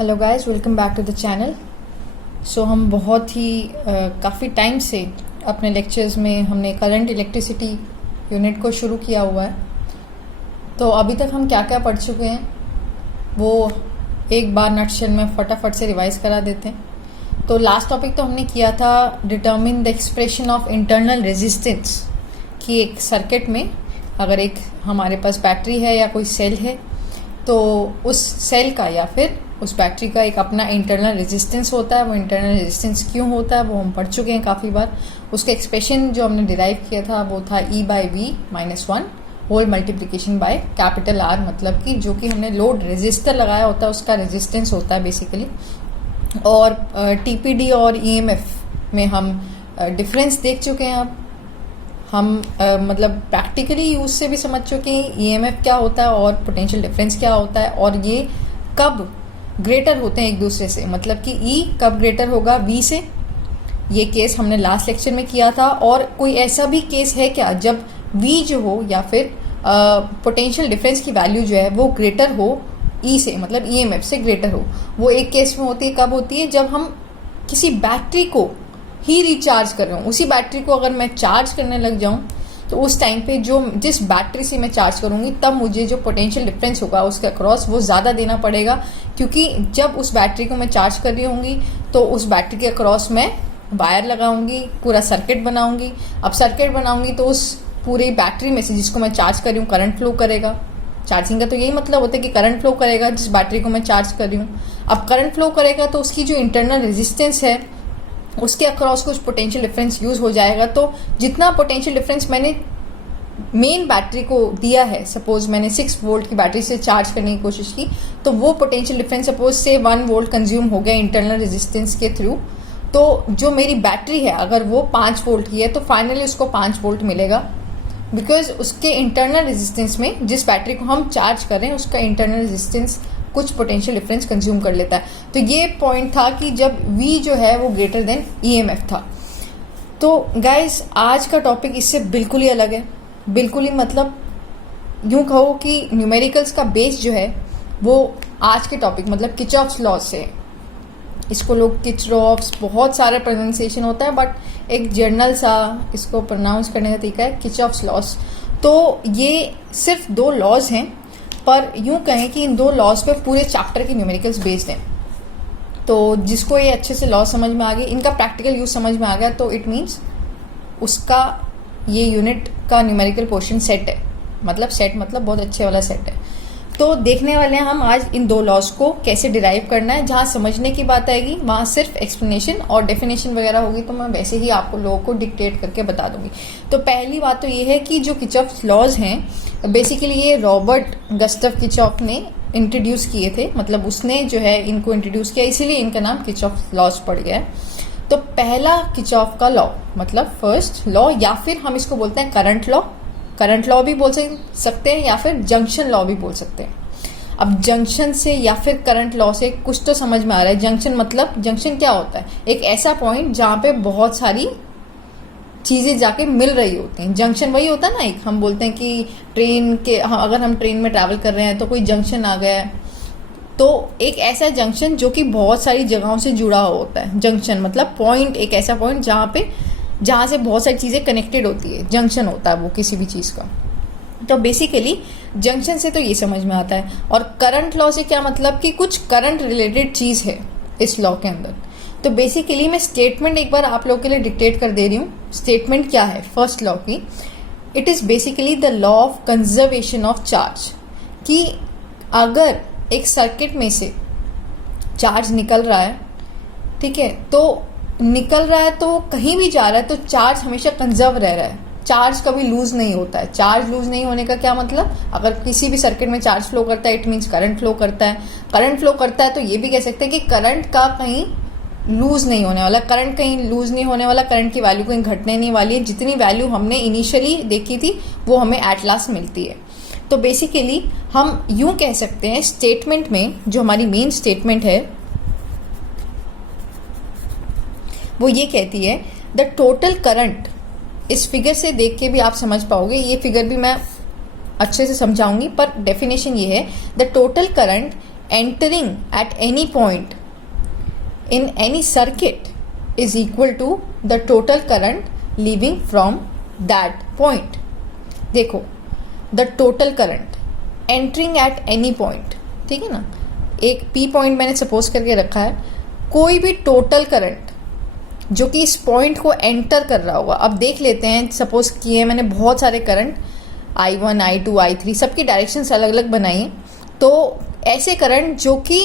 Hello guys, welcome back to the channel. हम बहुत ही काफ़ी टाइम से अपने लेक्चर्स में हमने करंट इलेक्ट्रिसिटी यूनिट को शुरू किया हुआ है। तो अभी तक हम क्या क्या पढ़ चुके हैं वो एक बार नटशेल में फटाफट से रिवाइज करा देते हैं। तो लास्ट टॉपिक तो हमने किया था determine the expression of internal resistance, कि एक सर्किट में अगर एक हमारे पास बैटरी है या कोई सेल है तो उस सेल का या फिर उस बैटरी का एक अपना इंटरनल रेजिस्टेंस होता है। वो इंटरनल रेजिस्टेंस क्यों होता है वो हम पढ़ चुके हैं काफ़ी बार। उसका एक्सप्रेशन जो हमने डिराइव किया था वो था E/V-1 whole multiplication by capital R, मतलब कि जो कि हमने लोड रेजिस्टर लगाया होता है उसका रेजिस्टेंस होता है बेसिकली। और TPD और EMF में हम डिफरेंस देख चुके हैं। अब हम मतलब प्रैक्टिकली यूज से भी समझ चुके हैं EMF क्या होता है और पोटेंशियल डिफरेंस क्या होता है और ये कब ग्रेटर होते हैं एक दूसरे से, मतलब कि E कब ग्रेटर होगा V से। ये केस हमने लास्ट लेक्चर में किया था। और कोई ऐसा भी केस है क्या जब V जो हो या फिर पोटेंशियल डिफरेंस की वैल्यू जो है वो ग्रेटर हो E से, मतलब EMF से ग्रेटर हो। वो एक केस में होती है, कब होती है? जब हम किसी बैटरी को ही रिचार्ज कर रहा हूँ। उसी बैटरी को अगर मैं चार्ज करने लग जाऊँ तो उस टाइम पे जिस बैटरी से मैं चार्ज करूँगी तब मुझे जो पोटेंशियल डिफरेंस होगा उसके अक्रॉस वो ज़्यादा देना पड़ेगा, क्योंकि जब उस बैटरी को मैं चार्ज कर रही होंगी तो उस बैटरी के अक्रॉस मैं वायर लगाऊंगी, पूरा सर्किट बनाऊंगी। अब सर्किट बनाऊंगी तो उस पूरी बैटरी में से जिसको मैं चार्ज कर रही हूँ करंट फ्लो करेगा। चार्जिंग का तो यही मतलब होता है कि करंट फ्लो करेगा जिस बैटरी को मैं चार्ज कर रही हूँ। अब करंट फ्लो करेगा तो उसकी जो इंटरनल रेजिस्टेंस है उसके अक्रॉस कुछ पोटेंशियल डिफरेंस यूज हो जाएगा। तो जितना पोटेंशियल डिफरेंस मैंने मेन बैटरी को दिया है, सपोज मैंने 6 वोल्ट की बैटरी से चार्ज करने की कोशिश की तो वो पोटेंशियल डिफरेंस सपोज से 1 वोल्ट कंज्यूम हो गया इंटरनल रेजिस्टेंस के थ्रू। तो जो मेरी बैटरी है अगर वो 5 वोल्ट की है तो फाइनली उसको 5 वोल्ट मिलेगा, बिकॉज उसके इंटरनल रेजिस्टेंस में जिस बैटरी को हम चार्ज कर रहे हैं उसका इंटरनल रेजिस्टेंस कुछ पोटेंशियल डिफरेंस कंज्यूम कर लेता है। तो ये पॉइंट था कि जब V जो है वो ग्रेटर देन EMF था। तो गाइस आज का टॉपिक इससे बिल्कुल ही अलग है, बिल्कुल ही मतलब यूं कहो कि न्यूमेरिकल्स का बेस जो है वो आज के टॉपिक मतलब किर्चॉफ्स लॉ से। इसको लोग किर्चॉफ्स बहुत सारे प्रोनाउंसिएशन होता है बट एक जर्नल सा इसको प्रोनाउंस करने का तरीका है किर्चॉफ्स लॉस। तो ये सिर्फ 2 लॉज हैं, पर यूं कहें कि इन 2 लॉज पे पूरे चैप्टर के न्यूमेरिकल्स बेस्ड हैं। तो जिसको ये अच्छे से लॉ समझ में आ गए, इनका प्रैक्टिकल यूज समझ में आ गया, तो इट मीन्स उसका ये यूनिट का न्यूमेरिकल पोर्शन सेट है। मतलब सेट मतलब बहुत अच्छे वाला सेट है। तो देखने वाले हैं हम आज इन 2 लॉज को कैसे डिराइव करना है। जहाँ समझने की बात आएगी वहाँ सिर्फ एक्सप्लेनेशन और डेफिनेशन वगैरह होगी, तो मैं वैसे ही आपको लोगों को डिक्टेट करके बता दूंगी। तो पहली बात तो ये है कि जो किर्चॉफ्स लॉज हैं बेसिकली ये रॉबर्ट गस्टव किर्चॉफ ने इंट्रोड्यूस किए थे, मतलब उसने जो है इनको इंट्रोड्यूस किया, इसीलिए इनका नाम किर्चॉफ्स लॉज पड़ गया है। तो पहला किर्चॉफ का लॉ मतलब फर्स्ट लॉ, या फिर हम इसको बोलते हैं करंट लॉ। करंट लॉ भी बोल सकते हैं या फिर जंक्शन लॉ भी बोल सकते हैं। अब जंक्शन से या फिर करंट लॉ से कुछ तो समझ में आ रहा है। जंक्शन मतलब जंक्शन क्या होता है? एक ऐसा पॉइंट जहाँ पे बहुत सारी चीजें जाके मिल रही होती हैं। जंक्शन वही होता है ना, एक हम बोलते हैं कि ट्रेन के अगर हम ट्रेन में ट्रैवल कर रहे हैं तो कोई जंक्शन आ गया है, तो एक ऐसा जंक्शन जो कि बहुत सारी जगहों से जुड़ा हुआ होता है। जंक्शन मतलब पॉइंट, एक ऐसा पॉइंट जहाँ से बहुत सारी चीज़ें कनेक्टेड होती है, जंक्शन होता है वो किसी भी चीज़ का। तो बेसिकली जंक्शन से तो ये समझ में आता है। और करंट लॉ से क्या मतलब कि कुछ करंट रिलेटेड चीज़ है इस लॉ के अंदर। तो बेसिकली मैं स्टेटमेंट एक बार आप लोगों के लिए डिक्टेट कर दे रही हूँ। स्टेटमेंट क्या है फर्स्ट लॉ की? It is basically the law of conservation of charge, कि अगर एक सर्किट में से चार्ज निकल रहा है, ठीक है, तो निकल रहा है तो कहीं भी जा रहा है तो चार्ज हमेशा कंजर्व रह रहा है, चार्ज कभी लूज नहीं होता है। चार्ज लूज नहीं होने का क्या मतलब? अगर किसी भी सर्किट में चार्ज फ्लो करता है इट मीन्स करंट फ्लो करता है। करंट फ्लो करता है तो ये भी कह सकते हैं कि करंट का कहीं लूज नहीं होने वाला, करंट कहीं लूज नहीं होने वाला, करंट की वैल्यू कहीं घटने नहीं वाली है। जितनी वैल्यू हमने इनिशियली देखी थी वो हमें एट लास्ट मिलती है। तो बेसिकली हम यूं कह सकते हैं स्टेटमेंट में, जो हमारी मेन स्टेटमेंट है वो ये कहती है द टोटल करंट। इस फिगर से देख के भी आप समझ पाओगे, ये फिगर भी मैं अच्छे से समझाऊंगी, पर डेफिनेशन ये है the total current entering at any point in any circuit is equal to the total current leaving from that point. देखो, the total current entering at any point, ठीक है ना, एक P पॉइंट मैंने सपोज करके रखा है, कोई भी टोटल करंट जो कि इस पॉइंट को एंटर कर रहा होगा. अब देख लेते हैं, सपोज किए मैंने बहुत सारे करंट I1, I2, I3 सबकी डायरेक्शंस अलग अलग बनाई हैं. तो ऐसे करंट जो कि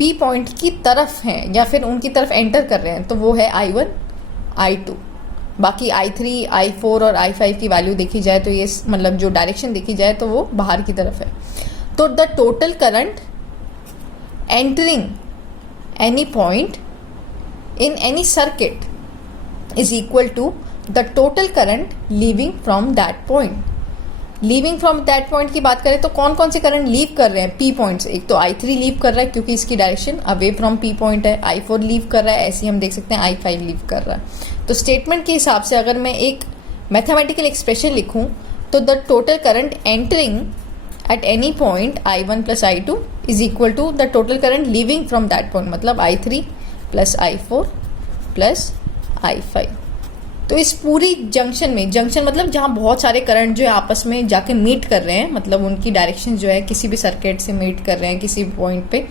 P पॉइंट की तरफ हैं या फिर उनकी तरफ एंटर कर रहे हैं, तो वो है I1, I2. बाकी I3, I4 और I5 की वैल्यू देखी जाए तो ये मतलब जो डायरेक्शन देखी जाए तो वो बाहर की तरफ है. तो the total current entering any point in any circuit is equal to the total current leaving from that point. Leaving from that point की बात करें तो कौन कौन से करंट लीव कर रहे हैं P पॉइंट से. एक तो I3 लीव कर रहा है क्योंकि इसकी direction away from P point है. I4 लीव कर रहा है, ऐसे ही हम देख सकते हैं I5 लीव कर रहा है. तो स्टेटमेंट के हिसाब से अगर मैं एक मैथमेटिकल एक्सप्रेशन लिखूं तो the total current entering at any point I1 plus I2 is equal to the total current leaving from that point, मतलब I3 plus I4 plus I5. तो इस पूरी जंक्शन में, जंक्शन मतलब जहाँ बहुत सारे करंट जो है आपस में जाके मीट कर रहे हैं, मतलब उनकी डायरेक्शन जो है किसी भी सर्किट से मीट कर रहे हैं किसी भी पॉइंट पे.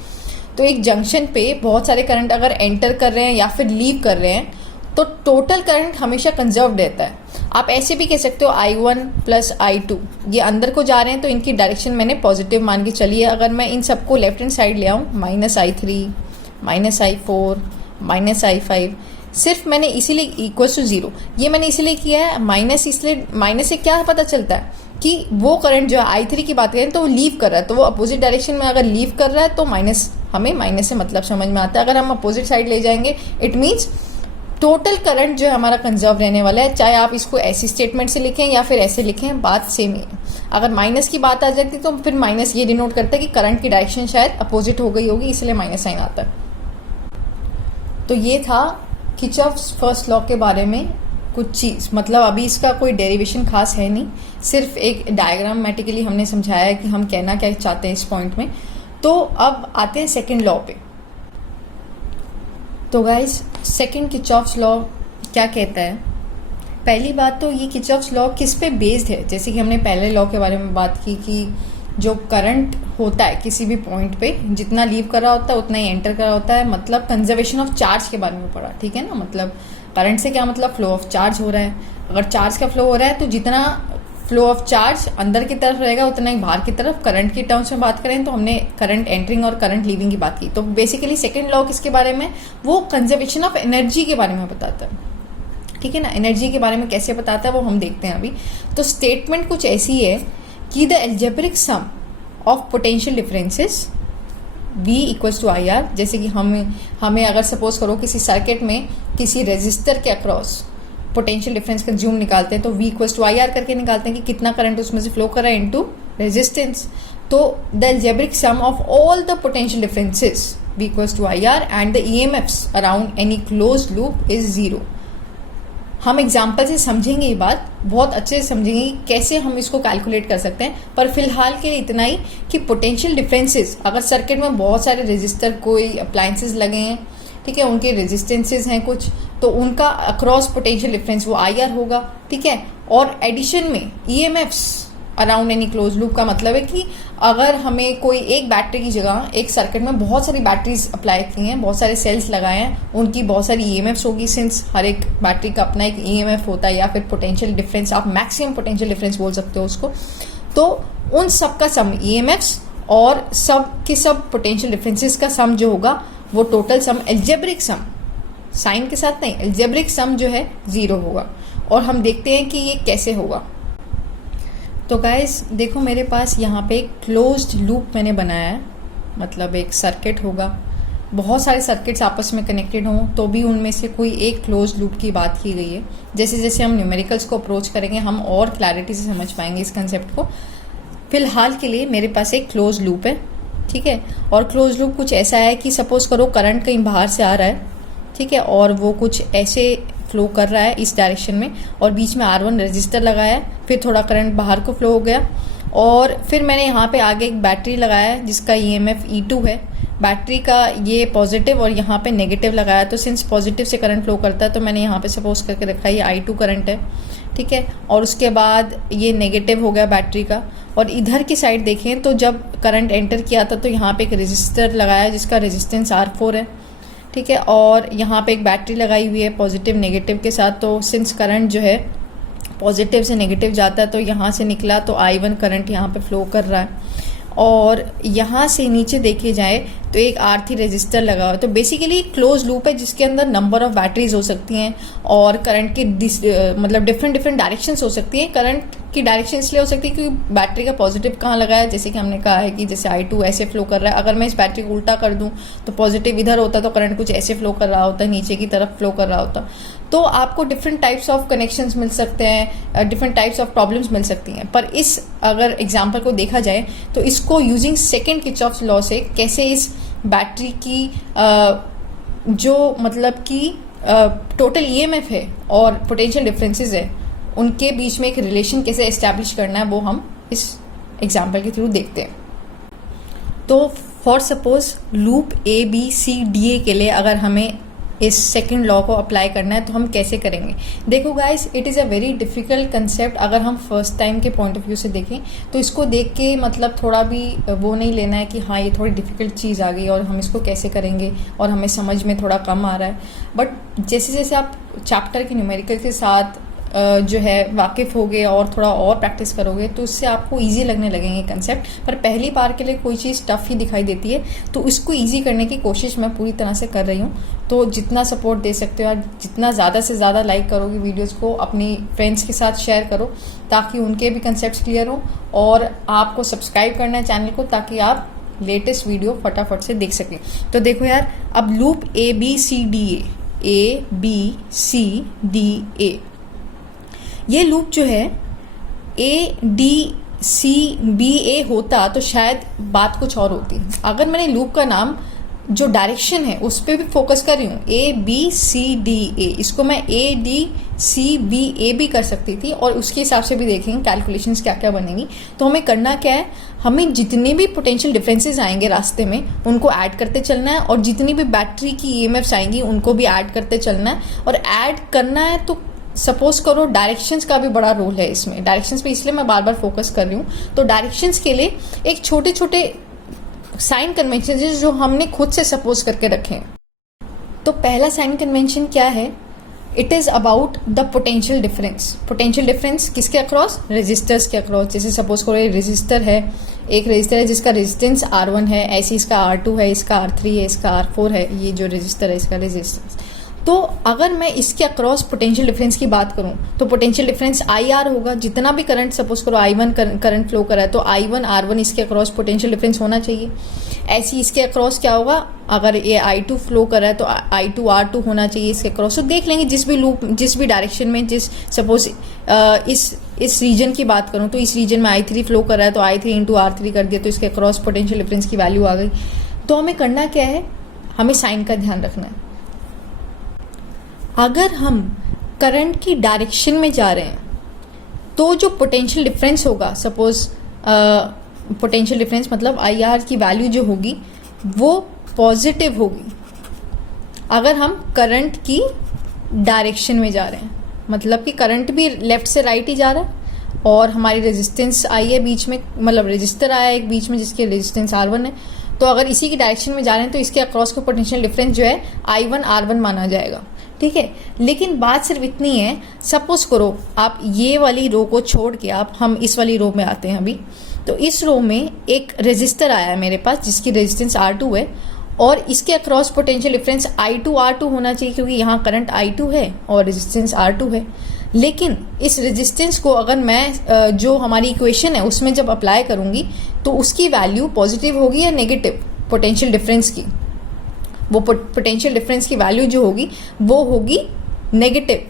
तो एक जंक्शन पे बहुत सारे करंट अगर एंटर कर रहे हैं या फिर लीव कर रहे हैं तो टोटल करंट हमेशा कंजर्व रहता है. आप ऐसे भी कह सकते हो I1 प्लस I2 ये अंदर को जा रहे हैं तो इनकी डायरेक्शन मैंने पॉजिटिव मान के चलिए. अगर मैं इन सबको लेफ्ट हैंड साइड ले आऊँ, minus I3, minus I4, minus I5, सिर्फ मैंने इसीलिए इक्वल टू 0 ये मैंने इसीलिए किया है. माइनस इसलिए, माइनस से क्या पता चलता है कि वो करंट जो है I3 की बात करें तो वो लीव कर रहा है, तो वो अपोजिट डायरेक्शन में अगर लीव कर रहा है तो माइनस, हमें माइनस से मतलब समझ में आता है. अगर हम अपोजिट साइड ले जाएंगे इट मीन्स टोटल करंट जो है हमारा कंजर्व रहने वाला है. चाहे आप इसको ऐसी स्टेटमेंट से लिखें या फिर ऐसे लिखें, बात सेम ही है. अगर माइनस की बात आ जाती तो फिर माइनस ये डिनोट करता है कि करंट की डायरेक्शन शायद अपोजिट हो गई होगी, इसलिए माइनस साइन आता है. तो ये था किर्चॉफ्स फर्स्ट लॉ के बारे में कुछ चीज़, मतलब अभी इसका कोई डेरिवेशन खास है नहीं, सिर्फ एक डायग्रामेटिकली हमने समझाया है कि हम कहना क्या चाहते हैं इस पॉइंट में. तो अब आते हैं सेकंड लॉ पे. तो गाइस, सेकंड किर्चॉफ्स लॉ क्या कहता है. पहली बात तो ये किर्चॉफ्स लॉ किस पे बेस्ड है. जैसे कि हमने पहले लॉ के बारे में बात की कि जो करंट होता है किसी भी पॉइंट पे जितना लीव कर रहा होता है उतना ही एंटर कर रहा होता है, मतलब कंजर्वेशन ऑफ चार्ज के बारे में पढ़ा, ठीक है ना. मतलब करंट से क्या मतलब, फ्लो ऑफ चार्ज हो रहा है. अगर चार्ज का फ्लो हो रहा है तो जितना फ्लो ऑफ चार्ज अंदर की तरफ रहेगा उतना ही बाहर की तरफ. करंट की टर्म्स में बात करें तो हमने करंट एंटरिंग और करंट लीविंग की बात की. तो बेसिकली सेकेंड लॉ किसके बारे में, वो कंजर्वेशन ऑफ एनर्जी के बारे में बताता है, ठीक है ना. एनर्जी के बारे में कैसे बताता है वो हम देखते हैं अभी. तो स्टेटमेंट कुछ ऐसी है कि the algebraic sum of potential differences V equals to IR. जैसे कि हमें अगर सपोज करो किसी सर्किट में किसी रेजिस्टर के अक्रॉस पोटेंशियल डिफरेंस का ज्यूम निकालते हैं तो V इक्वल्स टू IR करके निकालते हैं कि कितना करंट उसमें से फ्लो कर रहा है इनटू रेजिस्टेंस. तो the algebraic sum of all the potential differences V equals to IR and the EMFs around any close loop is 0. हम एग्जाम्पल से समझेंगे ये बात, बहुत अच्छे से समझेंगे कि कैसे हम इसको कैलकुलेट कर सकते हैं. पर फिलहाल के लिए इतना ही कि पोटेंशियल डिफरेंसेस, अगर सर्किट में बहुत सारे रेजिस्टर, कोई अप्लायंसेस लगे हैं, ठीक है, उनके रेजिस्टेंसेस हैं कुछ, तो उनका अक्रॉस पोटेंशियल डिफरेंस वो IR होगा, ठीक है. और एडिशन में EMFs around any close loop का मतलब है कि अगर हमें कोई एक बैटरी की जगह एक सर्किट में बहुत सारी बैटरीज अप्लाई की हैं, बहुत सारे सेल्स लगाए हैं, उनकी बहुत सारी EMFs होगी. सिंस हर एक बैटरी का अपना एक EMF होता है या फिर पोटेंशियल डिफरेंस, आप मैक्सिमम पोटेंशियल डिफरेंस बोल सकते हो उसको. तो उन सब का सम EMFs और सब के सब पोटेंशियल डिफरेंसेस का सम जो होगा वो total sum, algebraic sum, sign के साथ नहीं, एल्जेब्रिक सम जो है 0 होगा. और हम देखते हैं कि ये कैसे होगा. तो गाइस देखो, मेरे पास यहाँ पे एक क्लोज्ड लूप मैंने बनाया है, मतलब एक सर्किट होगा, बहुत सारे सर्किट्स आपस में कनेक्टेड हों तो भी उनमें से कोई एक क्लोज्ड लूप की बात की गई है. जैसे जैसे हम न्यूमेरिकल्स को अप्रोच करेंगे हम और क्लैरिटी से समझ पाएंगे इस कंसेप्ट को. फिलहाल के लिए मेरे पास एक क्लोज लूप है, ठीक है. और क्लोज लूप कुछ ऐसा है कि सपोज करो करंट कहीं बाहर से आ रहा है, ठीक है, और वो कुछ ऐसे फ्लो कर रहा है इस डायरेक्शन में, और बीच में R1 रजिस्टर लगाया है, फिर थोड़ा करंट बाहर को फ्लो हो गया, और फिर मैंने यहाँ पे आगे एक बैटरी लगाया है जिसका EMF E2 है, बैटरी का ये पॉजिटिव और यहाँ पे नेगेटिव लगाया, तो सिंस पॉजिटिव से करंट फ्लो करता है तो मैंने यहाँ पे सपोज करके रखा है ये I2 करंट है, ठीक है। और उसके बाद ये नेगेटिव हो गया बैटरी का, और इधर की साइड देखें तो जब करंट एंटर किया था तो यहाँ पे एक रेजिस्टर लगाया जिसका रेजिस्टेंस R4 है, ठीक है। और यहाँ पे एक बैटरी लगाई हुई है पॉजिटिव नेगेटिव के साथ, तो सिंस करंट जो है पॉजिटिव से नेगेटिव जाता है तो यहाँ से निकला तो I1 करंट यहाँ पे फ्लो कर रहा है। और यहाँ से नीचे देखे जाए तो एक R3 रेजिस्टर लगा हुआ है। तो बेसिकली क्लोज लूप है जिसके अंदर नंबर ऑफ बैटरीज हो सकती हैं और करंट की मतलब डिफरेंट डायरेक्शंस हो सकती हैं। करंट की डायरेक्शन इसलिए हो सकती है क्योंकि बैटरी का पॉजिटिव कहाँ लगा है, जैसे कि हमने कहा है कि जैसे I2 ऐसे फ्लो कर रहा है, अगर मैं इस बैटरी को उल्टा कर दूं तो पॉजिटिव इधर होता तो करंट कुछ ऐसे फ्लो कर रहा होता, नीचे की तरफ फ्लो कर रहा होता। तो आपको डिफरेंट टाइप्स ऑफ कनेक्शंस मिल सकते हैं, डिफरेंट टाइप्स ऑफ प्रॉब्लम्स मिल सकती हैं। पर इस अगर एग्जांपल को देखा जाए तो इसको यूजिंग सेकंड किरचॉफ्स लॉ से कैसे इस बैटरी की जो मतलब कि टोटल EMF है और पोटेंशियल डिफरेंसेस है उनके बीच में एक रिलेशन कैसे एस्टैब्लिश करना है वो हम इस एग्जांपल के थ्रू देखते हैं। तो फॉर सपोज लूप ABCDA के लिए अगर हमें इस सेकंड लॉ को अप्लाई करना है तो हम कैसे करेंगे। देखो guys, it is a very difficult concept. अगर हम फर्स्ट टाइम के पॉइंट ऑफ व्यू से देखें तो इसको देख के मतलब थोड़ा भी वो नहीं लेना है कि हाँ ये थोड़ी डिफ़िकल्ट चीज़ आ गई और हम इसको कैसे करेंगे और हमें समझ में थोड़ा कम आ रहा है। बट जैसे जैसे आप चैप्टर के न्यूमेरिकल के साथ जो है वाकिफ़ होगे और थोड़ा और प्रैक्टिस करोगे तो उससे आपको इजी लगने लगेंगे कंसेप्ट। पर पहली बार के लिए कोई चीज़ टफ़ ही दिखाई देती है, तो इसको इजी करने की कोशिश मैं पूरी तरह से कर रही हूँ। तो जितना सपोर्ट दे सकते हो और जितना ज़्यादा से ज़्यादा लाइक करोगे वीडियोज़ को, अपनी फ्रेंड्स के साथ शेयर करो ताकि उनके भी कंसेप्ट क्लियर हो। और आपको सब्सक्राइब करना है चैनल को ताकि आप लेटेस्ट वीडियो फटाफट से देख सकें। तो देखो यार, अब लूप ABCDA ये लूप जो है ADCBA होता तो शायद बात कुछ और होती। अगर मैंने लूप का नाम जो डायरेक्शन है उस पर भी फोकस कर रही हूँ ABCDA, इसको मैं ADCBA भी कर सकती थी और उसके हिसाब से भी देखेंगे कैलकुलेशंस क्या क्या बनेंगी। तो हमें करना क्या है, हमें जितने भी पोटेंशियल डिफरेंसेस आएंगे रास्ते में उनको ऐड करते चलना है और जितनी भी बैटरी की EMFs आएंगी उनको भी ऐड करते चलना है। और ऐड करना है तो सपोज करो डायरेक्शंस का भी बड़ा रोल है इसमें। डायरेक्शंस पे इसलिए मैं बार बार फोकस कर रही हूँ। तो डायरेक्शंस के लिए एक छोटे छोटे साइन कन्वेंशन जो हमने खुद से सपोज करके रखे हैं। तो पहला साइन कन्वेंशन क्या है, it is about the potential difference. Potential difference किसके अक्रॉस, रेजिस्टर्स के अक्रॉस। जैसे सपोज करो एक रेजिस्टर है, एक रेजिस्टर है जिसका रेजिस्टेंस R1 है, ऐसे इसका R2 है, इसका R3 है, इसका R4 है, ये जो रेजिस्टर है इसका रेजिस्टेंस। तो अगर मैं इसके अक्रॉस पोटेंशियल डिफरेंस की बात करूं तो पोटेंशियल डिफरेंस IR होगा। जितना भी करंट सपोज करो I1 करंट फ्लो करा है तो I1 R1 इसके अक्रॉस पोटेंशियल डिफरेंस होना चाहिए। ऐसे इसके अक्रॉस क्या होगा, अगर ये I2 फ्लो करा है तो I2 R2 होना चाहिए इसके अक्रॉस। तो देख लेंगे जिस भी लूप जिस भी डायरेक्शन में, जिस सपोज इस रीजन की बात करूं तो इस रीजन में I3 फ्लो कर रहा है तो I3 इंटू R3 कर दिया तो इसके अक्रॉस पोटेंशियल डिफरेंस की वैल्यू आ गई। तो हमें करना क्या है, हमें साइन का ध्यान रखना है। अगर हम करंट की डायरेक्शन में जा रहे हैं तो जो पोटेंशियल डिफरेंस होगा, सपोज पोटेंशियल डिफरेंस मतलब IR की वैल्यू जो होगी वो पॉजिटिव होगी अगर हम करंट की डायरेक्शन में जा रहे हैं। मतलब कि करंट भी लेफ्ट से राइट ही जा रहा है और हमारी रेजिस्टेंस आई है बीच में, मतलब रेजिस्टर आया एक बीच में जिसकी रेजिस्टेंस R1 है। तो अगर इसी की डायरेक्शन में जा रहे हैं तो इसके अक्रॉस का पोटेंशियल डिफरेंस जो है I1 R1 माना जाएगा, ठीक है। लेकिन बात सिर्फ इतनी है, सपोज करो आप ये वाली रो को छोड़ के हम इस वाली रो में आते हैं अभी। तो इस रो में एक रेजिस्टर आया है मेरे पास जिसकी रेजिस्टेंस R2 है और इसके across potential difference I2 R2 होना चाहिए क्योंकि यहाँ करंट I2 है और रेजिस्टेंस R2 है। लेकिन इस रेजिस्टेंस को अगर मैं जो हमारी इक्वेशन है उसमें जब अप्लाई करूँगी तो उसकी वैल्यू पॉजिटिव होगी या नेगेटिव पोटेंशियल डिफरेंस की। वो पोटेंशियल डिफरेंस की वैल्यू जो होगी वो होगी नेगेटिव।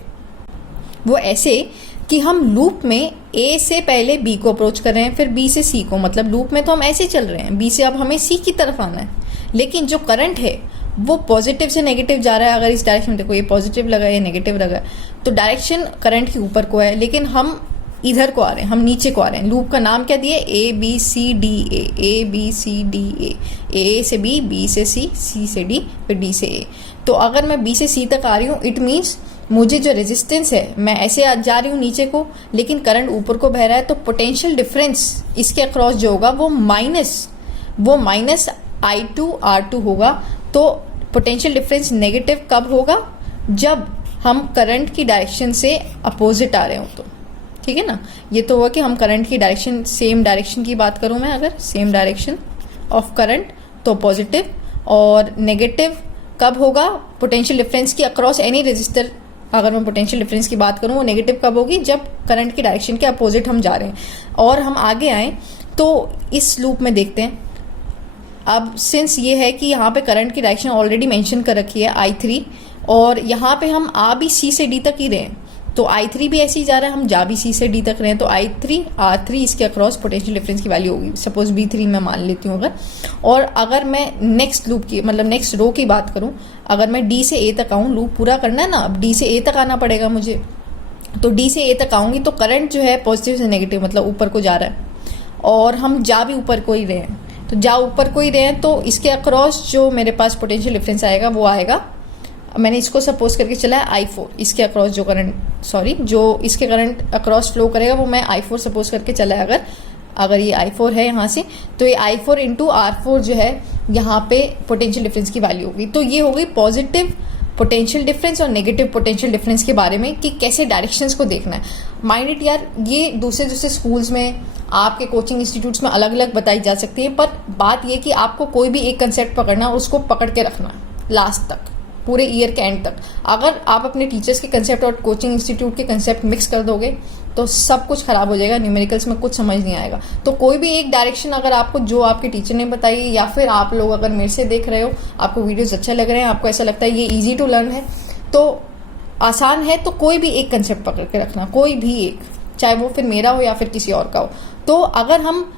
वो ऐसे कि हम लूप में A से पहले B को अप्रोच कर रहे हैं फिर B से C को, मतलब लूप में तो हम ऐसे चल रहे हैं, B से अब हमें C की तरफ आना है। लेकिन जो करंट है वो पॉजिटिव से नेगेटिव जा रहा है। अगर इस डायरेक्शन में देखो ये पॉजिटिव लगा ये नेगेटिव लगा तो डायरेक्शन करंट के ऊपर को है, लेकिन हम इधर को आ रहे हैं, हम नीचे को आ रहे हैं। लूप का नाम क्या दिया? A B C D A B C D A से बी से सी से डी, फिर डी से ए। तो अगर मैं बी से सी तक आ रही हूँ, इट मीन्स मुझे जो रेजिस्टेंस है, मैं ऐसे जा रही हूँ नीचे को, लेकिन करंट ऊपर को बह रहा है, तो पोटेंशियल डिफरेंस इसके अक्रॉस जो होगा वो माइनस I2 R2 होगा। तो पोटेंशियल डिफरेंस नेगेटिव कब होगा? जब हम करंट की डायरेक्शन से अपोजिट आ रहे हो तो, ठीक है ना। ये तो हुआ कि हम करंट की डायरेक्शन, सेम डायरेक्शन की बात करूं मैं, अगर सेम डायरेक्शन ऑफ करंट तो पॉजिटिव, और नेगेटिव कब होगा? पोटेंशियल डिफरेंस की अक्रॉस एनी रेजिस्टर, अगर मैं पोटेंशियल डिफरेंस की बात करूं वो नेगेटिव कब होगी? जब करंट की डायरेक्शन के अपोजिट हम जा रहे हैं। और हम आगे आए तो इस लूप में देखते हैं। अब सिंस ये है कि यहाँ पे करंट की डायरेक्शन ऑलरेडी मेंशन कर रखी है I3, और यहाँ पे हम आ भी C से D तक ही रहे हैं, तो I3 भी ऐसे ही जा रहा है, हम जा भी C से D तक रहे हैं, तो I3 R3 इसके अक्रॉस पोटेंशियल डिफरेंस की वैल्यू होगी, सपोज B3 मैं मान लेती हूँ अगर। और अगर मैं नेक्स्ट लूप की, मतलब नेक्स्ट रो की बात करूँ, अगर मैं D से A तक आऊँ, लूप पूरा करना है ना, अब D से A तक आना पड़ेगा मुझे, तो D से A तक आऊँगी तो करंट जो है पॉजिटिव से नेगेटिव, मतलब ऊपर को जा रहा है, और हम जा भी ऊपर को ही रहे हैं, तो जा ऊपर को ही रहे हैं, तो इसके अक्रॉस जो मेरे पास पोटेंशियल डिफरेंस आएगा वो आएगा, मैंने इसको सपोज करके चला है I4, इसके अक्रॉस जो करंट, जो इसके करंट अक्रॉस फ्लो करेगा वो मैं I4 सपोज करके चला है। अगर ये I4 है यहाँ से, तो ये I4 इंटू R4 जो है यहाँ पे पोटेंशियल डिफरेंस की वैल्यू होगी। तो ये हो गई पॉजिटिव पोटेंशियल डिफरेंस और नेगेटिव पोटेंशियल डिफरेंस के बारे में, कि कैसे डायरेक्शंस को देखना है। माइंड इट यार, ये दूसरे स्कूल्स में, आपके कोचिंग इंस्टीट्यूट्स में अलग अलग बताई जा सकती है, पर बात ये कि आपको कोई भी एक कंसेप्ट पकड़ना, उसको पकड़ के रखना लास्ट तक, पूरे ईयर के एंड तक। अगर आप अपने टीचर्स के कंसेप्ट और कोचिंग इंस्टीट्यूट के कंसेप्ट मिक्स कर दोगे तो सब कुछ खराब हो जाएगा, न्यूमेरिकल्स में कुछ समझ नहीं आएगा। तो कोई भी एक डायरेक्शन अगर आपको, जो आपके टीचर ने बताई, या फिर आप लोग अगर मेरे से देख रहे हो, आपको वीडियोस अच्छे लग रहे हैं, आपको ऐसा लगता है ये ईजी टू लर्न है, तो आसान है, तो कोई भी एक कंसेप्ट पकड़ के रखना, कोई भी एक, चाहे वो फिर मेरा हो या फिर किसी और का हो। तो अगर हम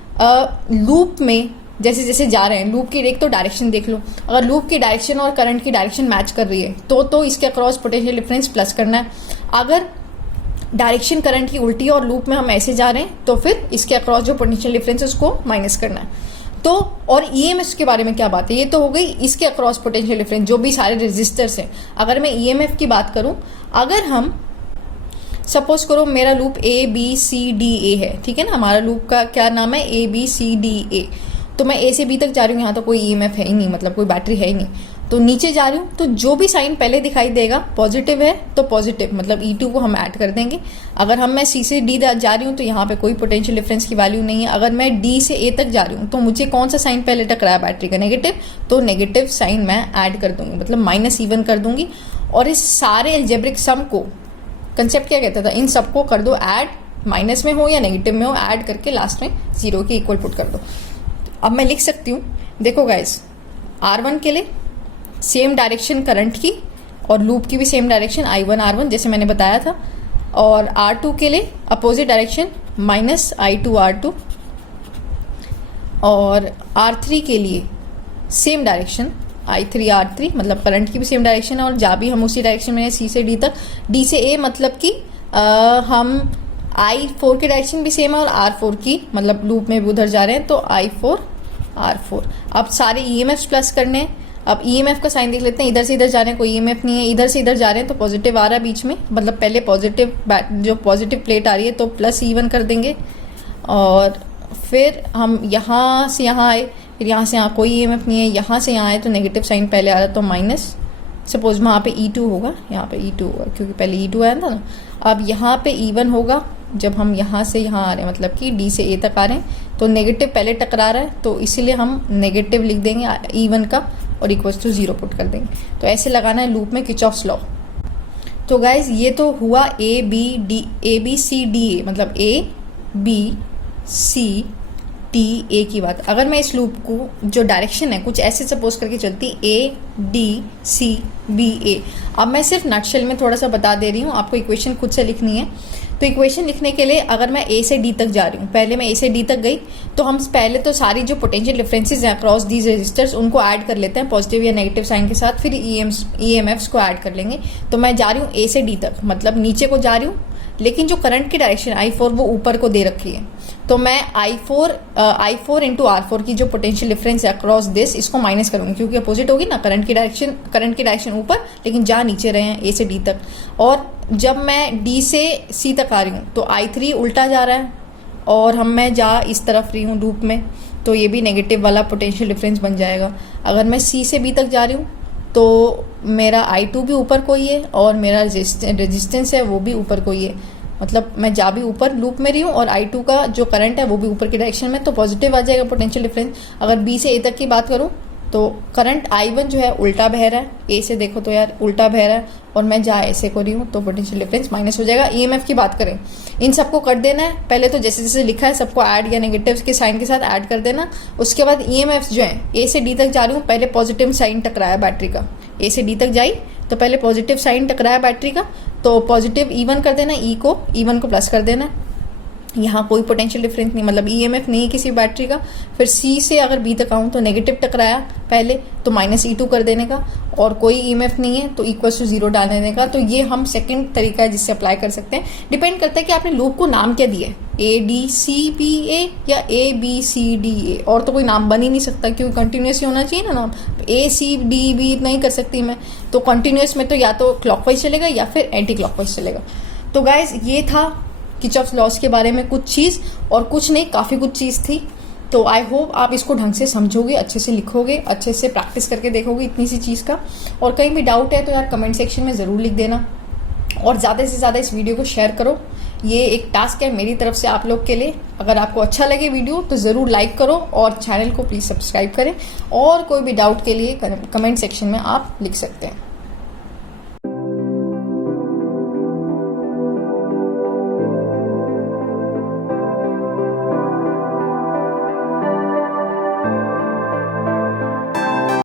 लूप में जैसे जैसे जा रहे हैं, लूप की एक तो डायरेक्शन देख लो, अगर लूप की डायरेक्शन और करंट की डायरेक्शन मैच कर रही है तो इसके अक्रॉस पोटेंशियल डिफरेंस प्लस करना है। अगर डायरेक्शन करंट की उल्टी और लूप में हम ऐसे जा रहे हैं तो फिर इसके अक्रॉस जो पोटेंशियल डिफरेंस है उसको माइनस करना है। तो और ईएमएफ के बारे में क्या बात है, ये तो हो गई इसके अक्रॉस पोटेंशियल डिफरेंस, जो भी सारे रेजिस्टर्स हैं। अगर मैं ईएमएफ की बात करूं, अगर हम सपोज करो मेरा लूप ABCDA है, ठीक है ना, हमारा लूप का क्या नाम है, ABCDA, तो मैं A से B तक जा रही हूँ, यहाँ तो कोई ईएमएफ है ही नहीं, मतलब कोई बैटरी है ही नहीं, तो नीचे जा रही हूँ, तो जो भी साइन पहले दिखाई देगा पॉजिटिव है तो पॉजिटिव, मतलब E2 को हम ऐड कर देंगे। अगर मैं C से D जा रही हूँ तो यहाँ पे कोई पोटेंशियल डिफरेंस की वैल्यू नहीं है। अगर मैं D से A तक जा रही हूँ तो मुझे कौन सा साइन पहले टकराया, बैटरी का, नेगेटिव, तो नेगेटिव साइन मैं ऐड कर दूंगी, मतलब माइनस इवन कर दूंगी। और इस सारे अलजेब्रिक सम को, कंसेप्ट क्या कहता था, इन सबको कर दो ऐड, माइनस में हो या नेगेटिव में हो, ऐड करके लास्ट में 0 के इक्वल पुट कर दो। अब मैं लिख सकती हूँ, देखो गाइस, R1 के लिए सेम डायरेक्शन करंट की और लूप की भी सेम डायरेक्शन I1 R1 जैसे मैंने बताया था, और R2 के लिए opposite direction minus I2 R2, और R3 के लिए सेम डायरेक्शन I3 R3, मतलब करंट की भी सेम डायरेक्शन है और जा भी हम उसी डायरेक्शन में C से D तक, D से A, मतलब कि हम I4 की डायरेक्शन भी सेम है और R4 की, मतलब लूप में भी उधर जा रहे हैं, तो I4 R4। अब सारे EMF प्लस करने हैं। अब EMF का साइन देख लेते हैं, इधर से इधर जा रहे हैं कोई EMF नहीं है, इधर से इधर जा रहे हैं तो पॉजिटिव आ रहा है बीच में, मतलब पहले पॉजिटिव, जो पॉजिटिव प्लेट आ रही है तो प्लस E1 कर देंगे, और फिर हम यहाँ से यहाँ आए, फिर यहाँ से यहाँ कोई EMF नहीं है, यहाँ से यहाँ आए तो नेगेटिव साइन पहले आ रहा है तो माइनस, सपोज वहाँ पे E2 होगा, यहाँ पे E2 होगा क्योंकि पहले E2 आया था ना। अब यहाँ पे E1 होगा जब हम यहाँ से यहाँ आ रहे हैं, मतलब कि D से A तक आ रहे हैं, तो नेगेटिव पहले टकरा रहा है तो इसीलिए हम नेगेटिव लिख देंगे E1 का और इक्वल्स टू 0 पुट कर देंगे। तो ऐसे लगाना है लूप में किरचॉफ्स लॉ। तो गाइज ये तो हुआ ABCDA, मतलब ABCDA की बात। अगर मैं इस लूप को जो डायरेक्शन है कुछ ऐसे सपोज करके चलती ADCBA, अब मैं सिर्फ नटशेल में थोड़ा सा बता दे रही हूँ, आपको इक्वेशन खुद से लिखनी है। तो इक्वेशन लिखने के लिए अगर मैं A से D तक जा रही हूँ, पहले मैं A से D तक गई, तो हम पहले तो सारी जो पोटेंशियल डिफरेंसेस हैं अक्रॉस दीज रेजिस्टर्स उनको ऐड कर लेते हैं पॉजिटिव या नेगेटिव साइन के साथ, फिर EMFs को ऐड कर लेंगे। तो मैं जा रही हूँ A से D तक, मतलब नीचे को जा रही हूँ, लेकिन जो करंट की डायरेक्शन I4 वो ऊपर को दे रखी है, तो मैं I4 इंटू R4 की जो पोटेंशियल डिफरेंस है अक्रॉस दिस, इसको माइनस करूँगी क्योंकि अपोजिट होगी ना, करंट की डायरेक्शन ऊपर लेकिन जा नीचे रहे हैं A से D तक। और जब मैं D से C तक आ रही हूँ तो I3 उल्टा जा रहा है और मैं जा इस तरफ रही हूँ लूप में, तो ये भी नेगेटिव वाला पोटेंशियल डिफरेंस बन जाएगा। अगर मैं C से B तक जा रही हूँ तो मेरा I2 भी ऊपर को ही है और मेरा रेजिस्टेंस है वो भी ऊपर को ही है, मतलब मैं जा भी ऊपर लूप में रही हूँ और I2 का जो करंट है वो भी ऊपर की डायरेक्शन में, तो पॉजिटिव आ जाएगा पोटेंशियल डिफरेंस। अगर B से A तक की बात करूँ तो करंट I1 जो है उल्टा बह रहा है, A से देखो तो यार उल्टा बह रहा है और मैं जा ऐसे को रही हूँ, तो पोटेंशियल डिफरेंस माइनस हो जाएगा। EMF की बात करें, इन सबको कर देना है, पहले तो जैसे जैसे लिखा है सबको ऐड या नेगेटिव के साइन के साथ ऐड कर देना। उसके बाद EMF जो है A से D तक जा रही हूँ, पहले पॉजिटिव साइन टकराया बैटरी का, A से D तक जाई तो पहले पॉजिटिव साइन टकराया बैटरी का, तो पॉजिटिव E1 कर देना, E1 को प्लस कर देना। यहाँ कोई पोटेंशियल डिफरेंस नहीं, मतलब EMF नहीं है किसी बैटरी का। फिर C से अगर B तक आऊँ तो नेगेटिव टकराया पहले, तो माइनस E2 कर देने का, और कोई EMF नहीं है तो इक्वल्स टू 0 डाल देने का। तो ये हम सेकंड तरीका है जिससे अप्लाई कर सकते हैं। डिपेंड करता है कि आपने लूप को नाम क्या दिया है, ADCBA या ABCDA, और तो कोई नाम बन ही नहीं सकता क्योंकि कंटिन्यूस ही होना चाहिए ना नाम। ACDB नहीं कर सकती मैं, तो कंटिन्यूस में तो या तो क्लॉकवाइज चलेगा या फिर एंटी क्लॉकवाइज चलेगा। तो गाइज ये था किरचॉफ्स लॉस के बारे में कुछ चीज़, और कुछ नहीं काफ़ी कुछ चीज़ थी। तो आई होप आप इसको ढंग से समझोगे, अच्छे से लिखोगे, अच्छे से प्रैक्टिस करके देखोगे इतनी सी चीज़ का। और कहीं भी डाउट है तो यार कमेंट सेक्शन में ज़रूर लिख देना, और ज़्यादा से ज़्यादा इस वीडियो को शेयर करो। ये एक टास्क है मेरी तरफ से आप लोग के लिए। अगर आपको अच्छा लगे वीडियो तो ज़रूर लाइक करो और चैनल को प्लीज़ सब्सक्राइब करें, और कोई भी डाउट के लिए कमेंट सेक्शन में आप लिख सकते हैं।